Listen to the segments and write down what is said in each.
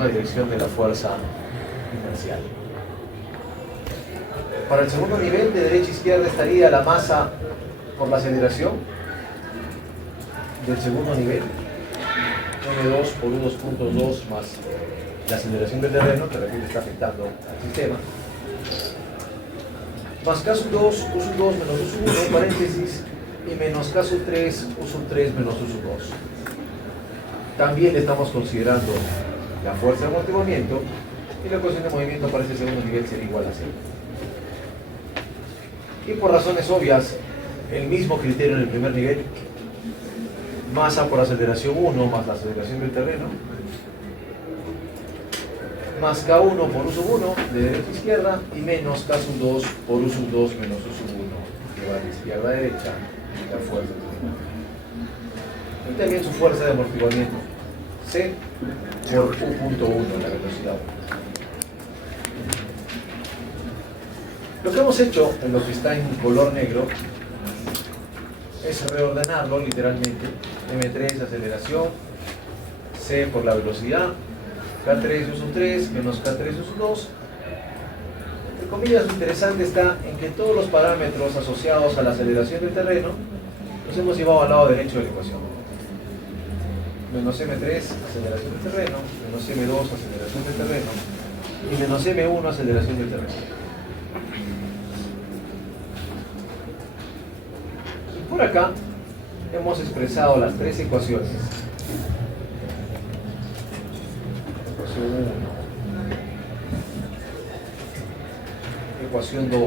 misma dirección de la fuerza inercial. Para el segundo nivel, de derecha a izquierda estaría la masa por la aceleración del segundo nivel, M2 por U2.2 más la aceleración del terreno, que repito está afectando al sistema, más K sub 2, U sub 2 menos U sub 1, paréntesis, y menos K sub 3, U sub 3 menos U sub 2. También estamos considerando la fuerza de amortiguamiento, y la ecuación de movimiento para este segundo nivel sería igual a 0. Y por razones obvias, el mismo criterio en el primer nivel, masa por aceleración 1 más la aceleración del terreno, más K1 por U sub 1 de derecha a izquierda y menos K sub 2 por U sub 2 menos U sub 1 que va de izquierda a derecha, la fuerza del terreno. Y también su fuerza de amortiguamiento, C por U.1, la velocidad. Lo que hemos hecho en lo que está en color negro es reordenarlo literalmente. M3 aceleración, C por la velocidad, K3 U sub 3 menos K3 U sub 2. Entre comillas, lo interesante está en que todos los parámetros asociados a la aceleración del terreno los hemos llevado al lado derecho de la ecuación. Menos M3 aceleración del terreno, menos M2 aceleración del terreno y menos M1 aceleración del terreno. Por acá hemos expresado las tres ecuaciones. Ecuación 1, ecuación 2,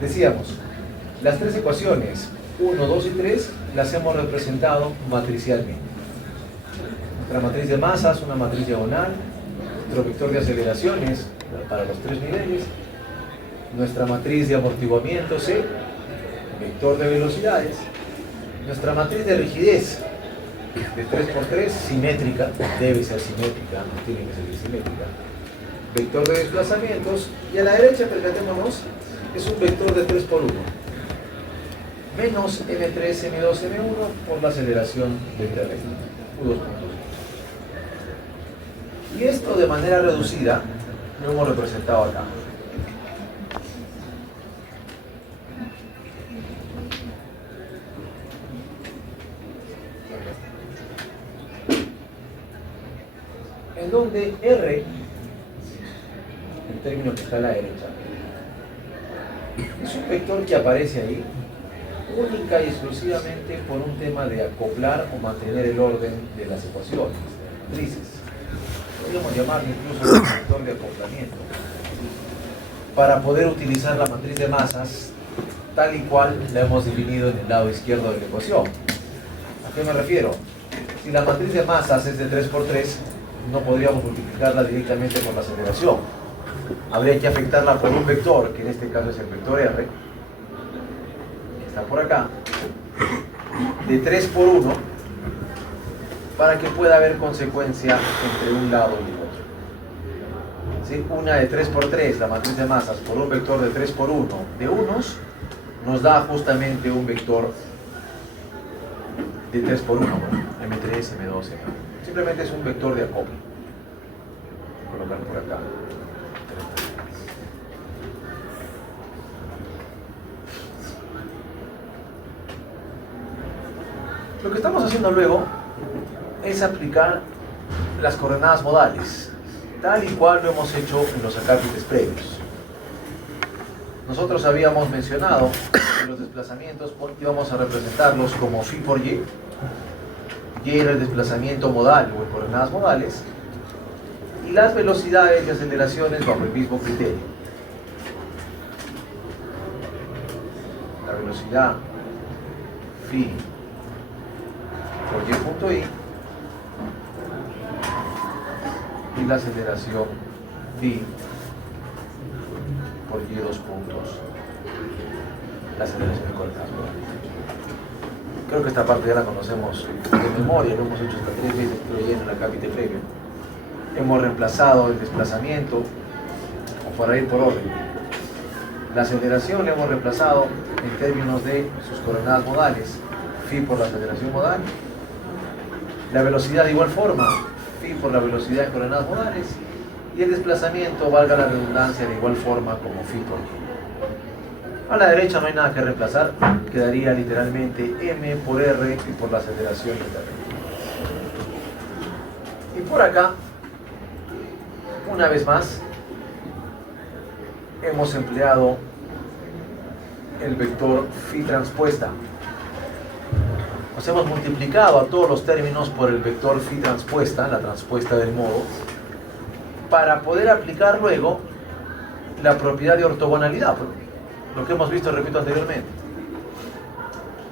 decíamos, las tres ecuaciones 1, 2 y 3 las hemos representado matricialmente. Nuestra matriz de masas, una matriz diagonal, nuestro vector de aceleraciones para los tres niveles, nuestra matriz de amortiguamiento C, vector de velocidades, nuestra matriz de rigidez de 3×3, simétrica, debe ser simétrica, no tiene que ser simétrica, vector de desplazamientos, y a la derecha, percatémonos, es un vector de 3×1 menos M3, M2, M1 por la aceleración del terreno, U2.2. Y esto de manera reducida lo hemos representado acá. En donde R, el término que está a la derecha, es un vector que aparece ahí única y exclusivamente por un tema de acoplar o mantener el orden de las ecuaciones, matrices. Podríamos llamarlo incluso un vector de acoplamiento, para poder utilizar la matriz de masas tal y cual la hemos definido en el lado izquierdo de la ecuación. ¿A qué me refiero? Si la matriz de masas es de 3×3, no podríamos multiplicarla directamente por la aceleración. Habría que afectarla por un vector, que en este caso es el vector R, que está por acá, de 3×1, para que pueda haber consecuencia entre un lado y el otro. ¿Sí? Una de 3×3, la matriz de masas, por un vector de 3×1 de unos, nos da justamente un vector de 3×1, M3, M2, M1. Simplemente es un vector de acople. Voy a colocar por acá. Lo que estamos haciendo luego es aplicar las coordenadas modales, tal y cual lo hemos hecho en los acápites previos. Nosotros habíamos mencionado que los desplazamientos íbamos a representarlos como phi por y. Y era el desplazamiento modal o en coordenadas modales, y las velocidades y aceleraciones bajo el mismo criterio. La velocidad phi por y punto i y la aceleración phi por y 2 puntos la aceleración de coordenadas modales. Creo que esta parte ya la conocemos de memoria, lo hemos hecho hasta 3 veces, creo ya en la cápite previo. Hemos reemplazado el desplazamiento, o para ir por orden. La aceleración la hemos reemplazado en términos de sus coordenadas modales, phi por la aceleración modal. La velocidad de igual forma, phi por la velocidad en coordenadas modales. Y el desplazamiento, valga la redundancia, de igual forma como phi por phi. A la derecha no hay nada que reemplazar, quedaría literalmente m por r y por la aceleración del terreno. Y por acá, una vez más, hemos empleado el vector phi transpuesta. Nos hemos multiplicado a todos los términos por el vector phi transpuesta, la transpuesta del modo, para poder aplicar luego la propiedad de ortogonalidad, lo que hemos visto, repito, anteriormente.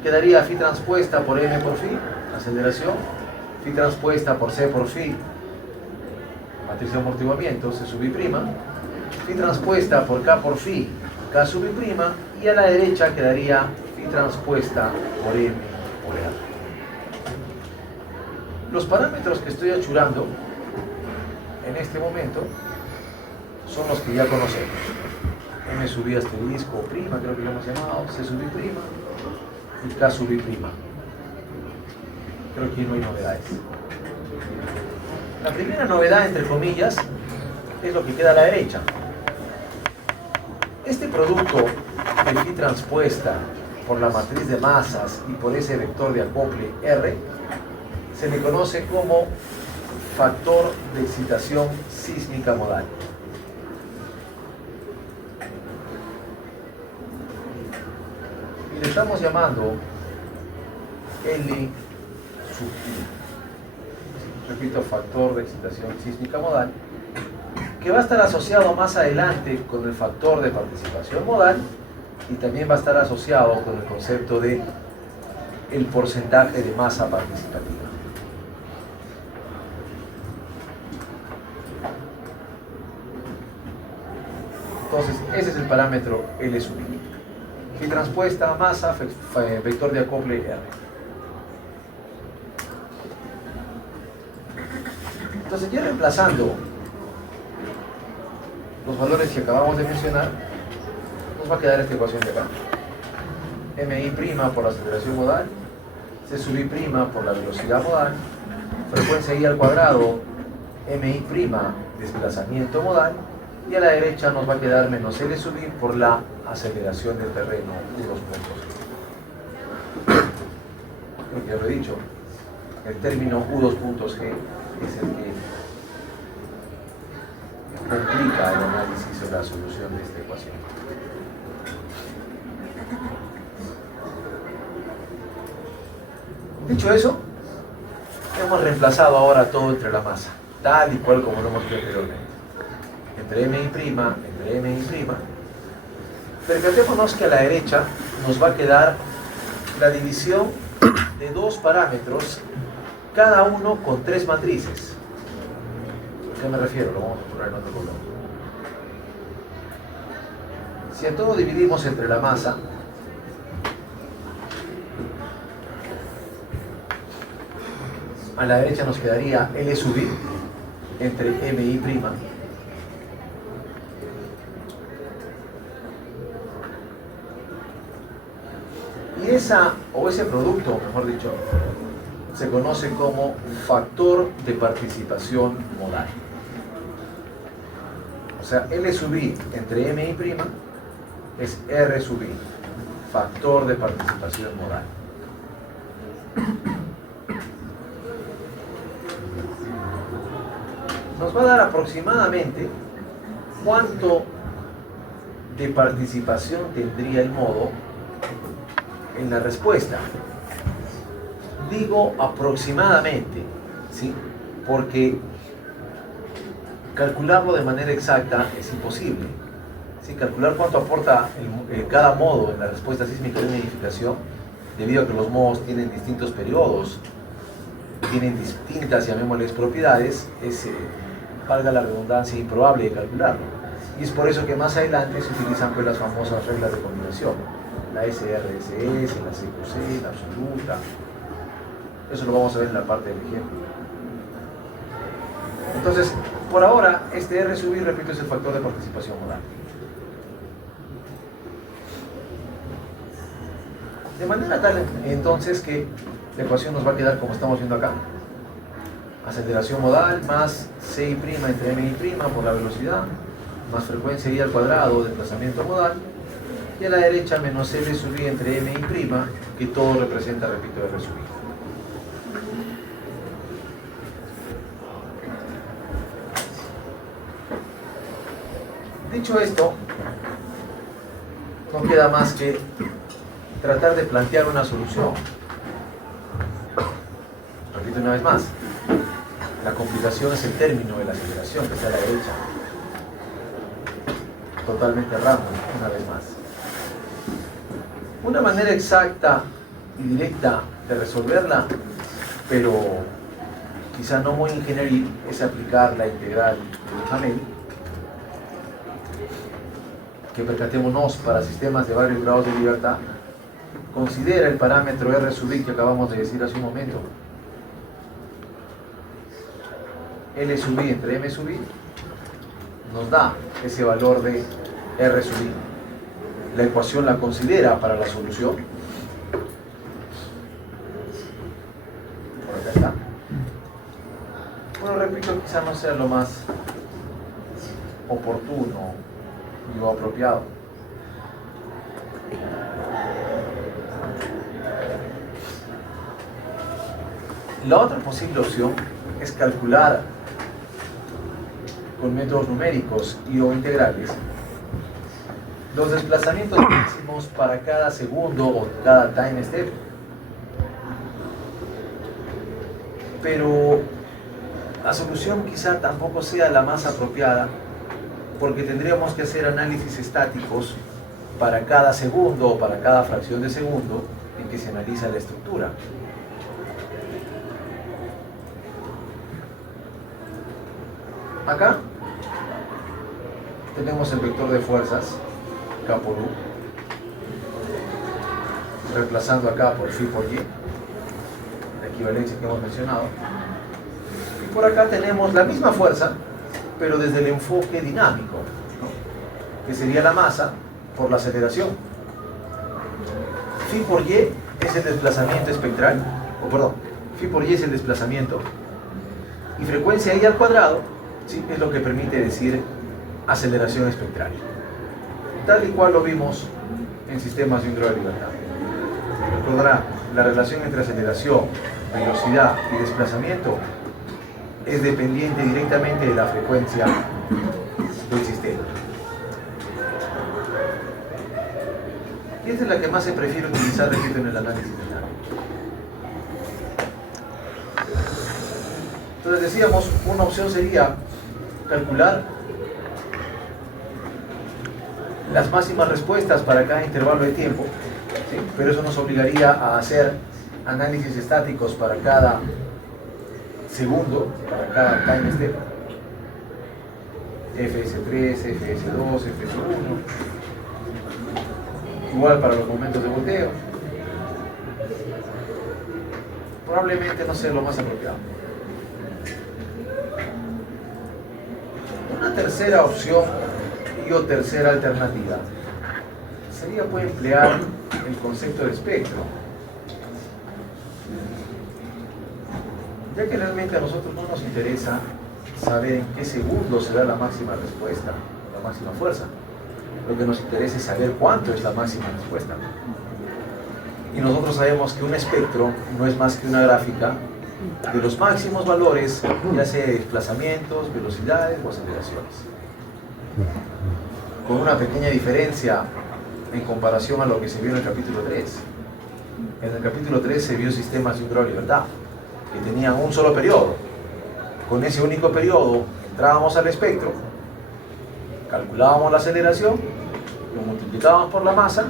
Quedaría phi transpuesta por m por phi, aceleración, phi transpuesta por c por phi, matriz de amortiguamiento, c sub i', phi transpuesta por k por phi, k sub i', y a la derecha quedaría phi transpuesta por m por r. Los parámetros que estoy achurando en este momento son los que ya conocemos. M sub i asterisco prima, creo que lo hemos llamado, C sub i prima y K sub i prima. Creo que no hay novedades. La primera novedad, entre comillas, es lo que queda a la derecha. Este producto de phi transpuesta por la matriz de masas y por ese vector de acople R se le conoce como factor de excitación sísmica modal. Y le estamos llamando L sub I. Repito, factor de excitación sísmica modal, que va a estar asociado más adelante con el factor de participación modal y también va a estar asociado con el concepto de el porcentaje de masa participativa. Entonces, ese es el parámetro L sub I. Phi transpuesta, masa, vector de acople R. Entonces, ya reemplazando los valores que acabamos de mencionar, nos va a quedar esta ecuación de acá. Mi' por la aceleración modal, C sub I' por la velocidad modal, frecuencia I al cuadrado, Mi', desplazamiento modal, y a la derecha nos va a quedar menos L sub I por la aceleración del terreno de los puntos G. Creo que ya lo he dicho, el término U2 puntos G es el que complica el análisis o la solución de esta ecuación. Dicho eso, hemos reemplazado ahora todo entre la masa, tal y cual como lo hemos hecho anteriormente. Entre Mi'. Percatémonos que a la derecha nos va a quedar la división de dos parámetros, cada uno con 3 matrices. ¿A qué me refiero? Lo vamos a poner en otro color. Si a todo dividimos entre la masa, a la derecha nos quedaría L sub I entre Mi'. Y ese producto, mejor dicho, se conoce como factor de participación modal. O sea, L sub I entre Mi' es R sub I, factor de participación modal. Nos va a dar aproximadamente cuánto de participación tendría el modo en la respuesta. Digo aproximadamente, ¿sí? Porque calcularlo de manera exacta es imposible. ¿Sí? Calcular cuánto aporta cada modo en la respuesta sísmica de una edificación, debido a que los modos tienen distintos periodos, tienen distintas, llamémosles, propiedades, es, valga la redundancia, improbable de calcularlo. Y es por eso que más adelante se utilizan pues las famosas reglas de combinación. la SRSS, la CQC, la absoluta. Eso lo vamos a ver en la parte del ejemplo. Entonces, por ahora, este R sub I, repito, es el factor de participación modal. De manera tal, entonces, que la ecuación nos va a quedar como estamos viendo acá. Aceleración modal más CI' entre MI' por la velocidad, más frecuencia I al cuadrado, desplazamiento modal, y a la derecha menos L sub I entre MI', que todo representa, repito, R sub I. Dicho esto, no queda más que tratar de plantear una solución. Repito una vez más, la complicación es el término de la aceleración que está a la derecha. Totalmente random, una vez más. Una manera exacta y directa de resolverla, pero quizá no muy ingenieril, es aplicar la integral de Duhamel, que percatémonos para sistemas de varios grados de libertad, considera el parámetro R sub I que acabamos de decir hace un momento. L sub I entre M sub I nos da ese valor de R sub I. La ecuación la considera para la solución. Por acá está. Bueno, repito, quizá no sea lo más oportuno y o apropiado. La otra posible opción es calcular con métodos numéricos y o integrales los desplazamientos máximos para cada segundo o cada time step. Pero la solución quizá tampoco sea la más apropiada, porque tendríamos que hacer análisis estáticos para cada segundo o para cada fracción de segundo en que se analiza la estructura. Acá tenemos el vector de fuerzas K por U, reemplazando acá por phi por Y, la equivalencia que hemos mencionado. Y por acá tenemos la misma fuerza, pero desde el enfoque dinámico, ¿no? Que sería la masa por la aceleración. Phi por Y es el desplazamiento espectral, o perdón, phi por Y es el desplazamiento, y frecuencia I al cuadrado, ¿sí?, es lo que permite decir aceleración espectral, tal y cual lo vimos en sistemas de un grado de libertad. Recordará, la relación entre aceleración, velocidad y desplazamiento es dependiente directamente de la frecuencia del sistema. Y esta es la que más se prefiere utilizar, repito, en el análisis dinámico. Entonces decíamos, una opción sería calcular las máximas respuestas para cada intervalo de tiempo, ¿sí?, pero eso nos obligaría a hacer análisis estáticos para cada segundo, para cada time step, FS3, FS2, FS1, igual para los momentos de volteo. Probablemente no sea lo más apropiado. Una tercera opción y o tercera alternativa sería pues emplear el concepto de espectro, ya que realmente a nosotros no nos interesa saber en qué segundo se da la máxima respuesta, la máxima fuerza. Lo que nos interesa es saber cuánto es la máxima respuesta. Y nosotros sabemos que un espectro no es más que una gráfica de los máximos valores, ya sea de desplazamientos, velocidades o aceleraciones. Con una pequeña diferencia en comparación a lo que se vio en el capítulo 3. En el capítulo 3 se vio sistemas de un grado de libertad, que tenían un solo periodo. Con ese único periodo entrábamos al espectro, calculábamos la aceleración, lo multiplicábamos por la masa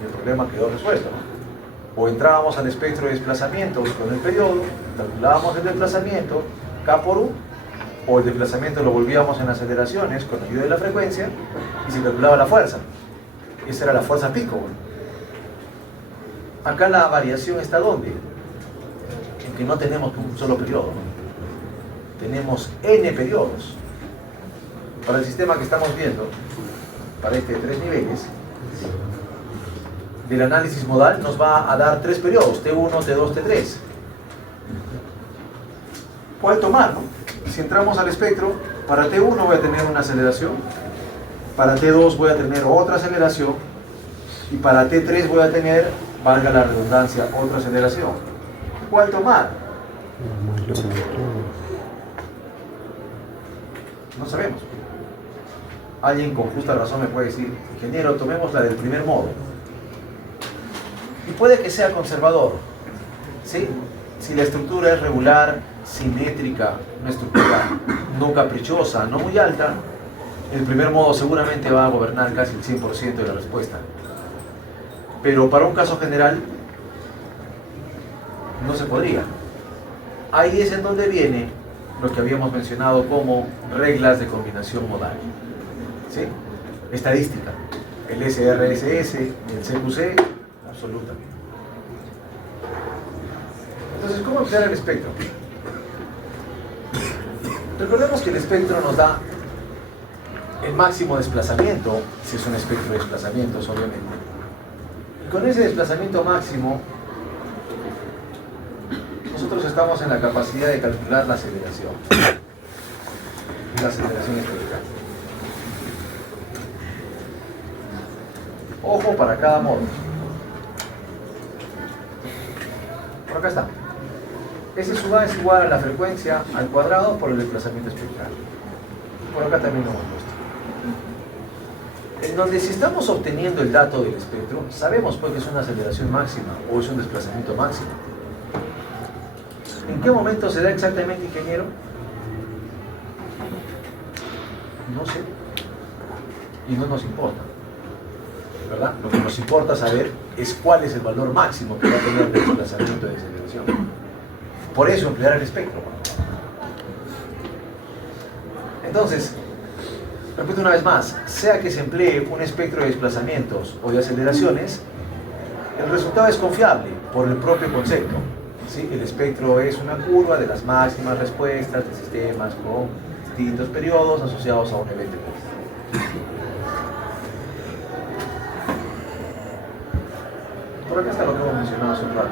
y el problema quedó resuelto, ¿no? O entrábamos al espectro de desplazamientos con el periodo, calculábamos el desplazamiento K por U, o el desplazamiento lo volvíamos en aceleraciones con ayuda de la frecuencia y se calculaba la fuerza. Esa era la fuerza pico. Acá la variación está ¿dónde? En que no tenemos un solo periodo, ¿no? Tenemos n periodos. Para el sistema que estamos viendo, para este de 3 niveles, del análisis modal nos va a dar 3 periodos, T1, T2, T3. ¿Cuál tomar, no? Si entramos al espectro, para T1 voy a tener una aceleración, para T2 voy a tener otra aceleración, y para T3 voy a tener, valga la redundancia, otra aceleración. ¿Cuál tomar? No sabemos. Alguien con justa razón me puede decir, ingeniero, tomemos la del primer modo. Y puede que sea conservador, ¿sí? Si la estructura es regular, simétrica, una estructura no caprichosa, no muy alta, el primer modo seguramente va a gobernar casi el 100% de la respuesta. Pero para un caso general, no se podría. Ahí es en donde viene lo que habíamos mencionado como reglas de combinación modal. ¿Sí? Estadística, el SRSS, el CQC, absolutamente. Entonces, ¿cómo emplear el espectro? Recordemos que el espectro nos da el máximo desplazamiento, si es un espectro de desplazamientos, obviamente. Y con ese desplazamiento máximo, nosotros estamos en la capacidad de calcular la aceleración. La aceleración espectral. Ojo para cada modo. Por acá está. S sub A es igual a la frecuencia al cuadrado por el desplazamiento espectral. Por acá también lo hemos puesto. En donde si estamos obteniendo el dato del espectro, sabemos pues que es una aceleración máxima o es un desplazamiento máximo. ¿En qué momento se da exactamente, ingeniero? No sé. Y no nos importa, ¿verdad? Lo que nos importa saber es cuál es el valor máximo que va a tener el desplazamiento de aceleración. Por eso emplear el espectro. Entonces, repito una vez más, sea que se emplee un espectro de desplazamientos o de aceleraciones, el resultado es confiable por el propio concepto. ¿Sí? El espectro es una curva de las máximas respuestas de sistemas con distintos periodos asociados a un evento. Por acá está lo que hemos mencionado hace un rato.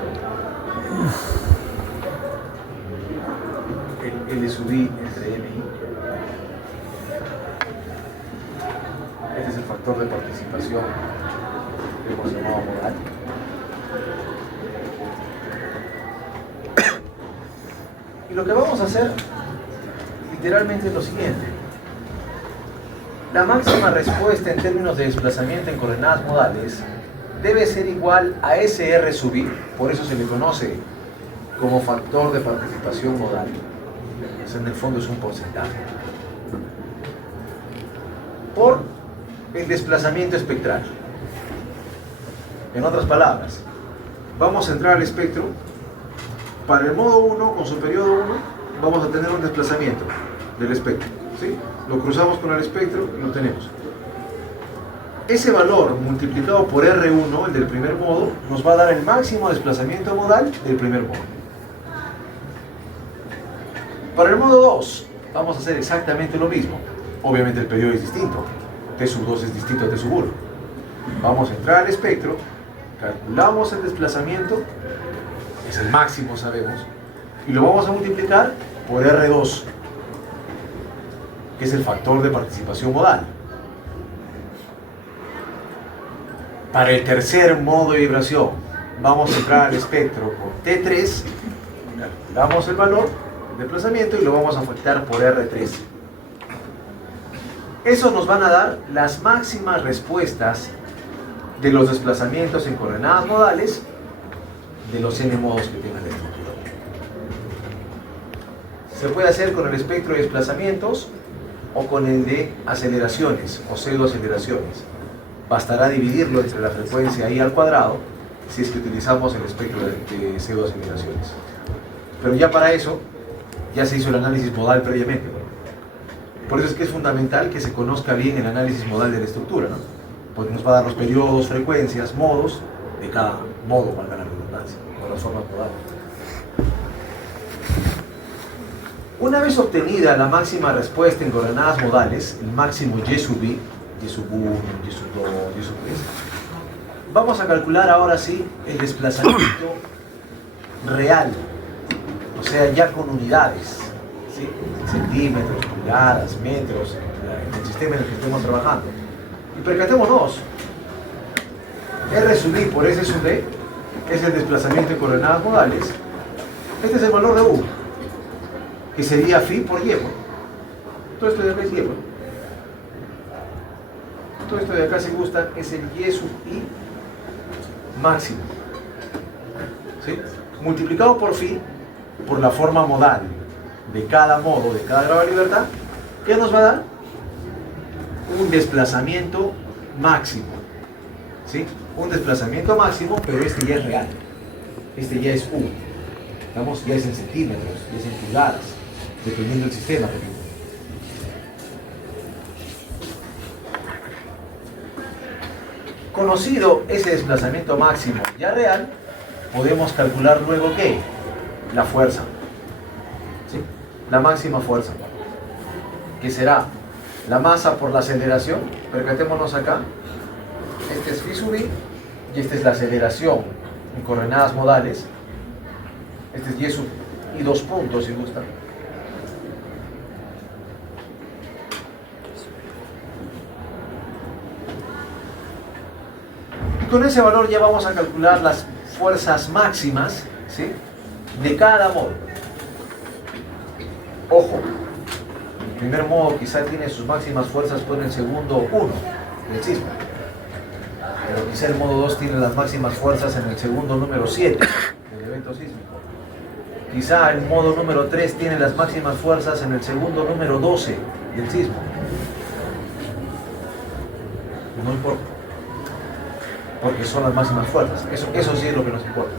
El L sub I entre M y I. Este es el factor de participación que hemos llamado modal. Y lo que vamos a hacer literalmente es lo siguiente. La máxima respuesta en términos de desplazamiento en coordenadas modales debe ser igual a SR sub I, por eso se le conoce como factor de participación modal. Eso en el fondo es un porcentaje. Por el desplazamiento espectral. En otras palabras, vamos a entrar al espectro. Para el modo 1, con su periodo 1, vamos a tener un desplazamiento del espectro. ¿Sí? Lo cruzamos con el espectro y lo tenemos. Ese valor multiplicado por R1, el del primer modo, nos va a dar el máximo desplazamiento modal del primer modo. Para el modo 2, vamos a hacer exactamente lo mismo. Obviamente el periodo es distinto. T sub 2 es distinto a T sub 1. Vamos a entrar al espectro, calculamos el desplazamiento, es el máximo, sabemos, y lo vamos a multiplicar por R2, que es el factor de participación modal. Para el tercer modo de vibración, vamos a entrar al espectro con T3, calculamos el valor del desplazamiento y lo vamos a afectar por R3. Eso nos van a dar las máximas respuestas de los desplazamientos en coordenadas modales de los n modos que tiene la estructura. Se puede hacer con el espectro de desplazamientos o con el de aceleraciones o pseudoaceleraciones. Bastará dividirlo entre la frecuencia i al cuadrado si es que utilizamos el espectro de pseudoaceleraciones. Pero ya para eso ya se hizo el análisis modal previamente. Por eso es que es fundamental que se conozca bien el análisis modal de la estructura, ¿no? porque nos va a dar los periodos, frecuencias, modos de cada modo, valga la redundancia, o las formas modales. Una vez obtenida la máxima respuesta en coordenadas modales, el máximo y sub i, y sub 1, y sub 2, y sub 3, vamos a calcular ahora sí el desplazamiento real, o sea, ya con unidades, ¿sí? Centímetros, pulgadas, metros, en el sistema en el que estemos trabajando. Y percatémonos, R sub i por S sub d es el desplazamiento en coordenadas modales. Este es el valor de U, que sería phi por y. Todo esto de acá es y. Todo esto de acá, si gustan, es el y sub i máximo, ¿sí? Multiplicado por phi, por la forma modal de cada modo, de cada grado de libertad, ¿qué nos va a dar? Un desplazamiento máximo, ¿sí? Un desplazamiento máximo, pero este ya es real. Este ya es U. Digamos, ya es en centímetros, ya es en pulgadas, dependiendo del sistema. Conocido ese desplazamiento máximo ya real, podemos calcular luego ¿qué? La fuerza, ¿sí? La máxima fuerza, que será la masa por la aceleración. Percatémonos acá, este es phi sub i y esta es la aceleración en coordenadas modales. Este es y sub i 2 puntos, si gustan. Y con ese valor ya vamos a calcular las fuerzas máximas, ¿sí? De cada modo. Ojo, el primer modo quizá tiene sus máximas fuerzas por el segundo 1 del sismo, pero quizá el modo 2 tiene las máximas fuerzas en el segundo número 7 del evento sísmico. Quizá el modo número 3 tiene las máximas fuerzas en el segundo número 12 del sismo. No importa, porque son las máximas fuerzas. Eso sí es lo que nos importa.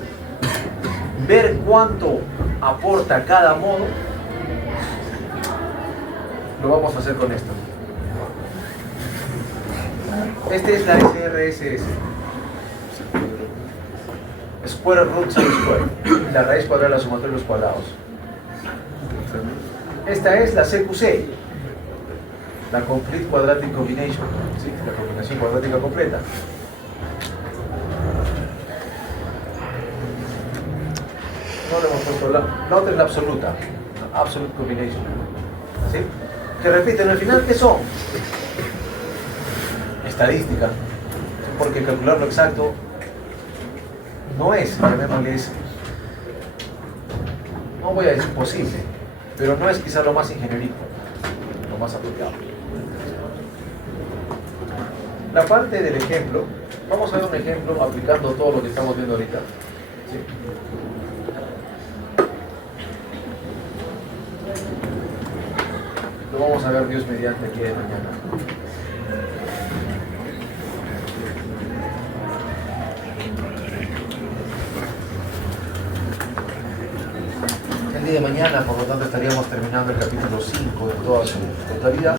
Ver cuánto aporta cada modo, lo vamos a hacer con esto. Esta es la SRSS. Square root sin square. La raíz cuadrada de la sumatoria de los cuadrados. Esta es la CQC. La Complete Quadratic Combination. ¿Sí? La combinación cuadrática completa. No le hemos puesto la otra es la absoluta. La Absolute Combination. ¿Sí? Que repiten al final, ¿qué son? Estadística. Porque calcular lo exacto no es, llamémosle, no voy a decir posible, pero no es quizá lo más ingenierico, lo más apropiado. La parte del ejemplo, vamos a ver un ejemplo aplicando todo lo que estamos viendo ahorita. ¿Sí? Lo vamos a ver Dios mediante aquí de mañana. El día de mañana, por lo tanto, estaríamos terminando el capítulo 5 en toda su totalidad.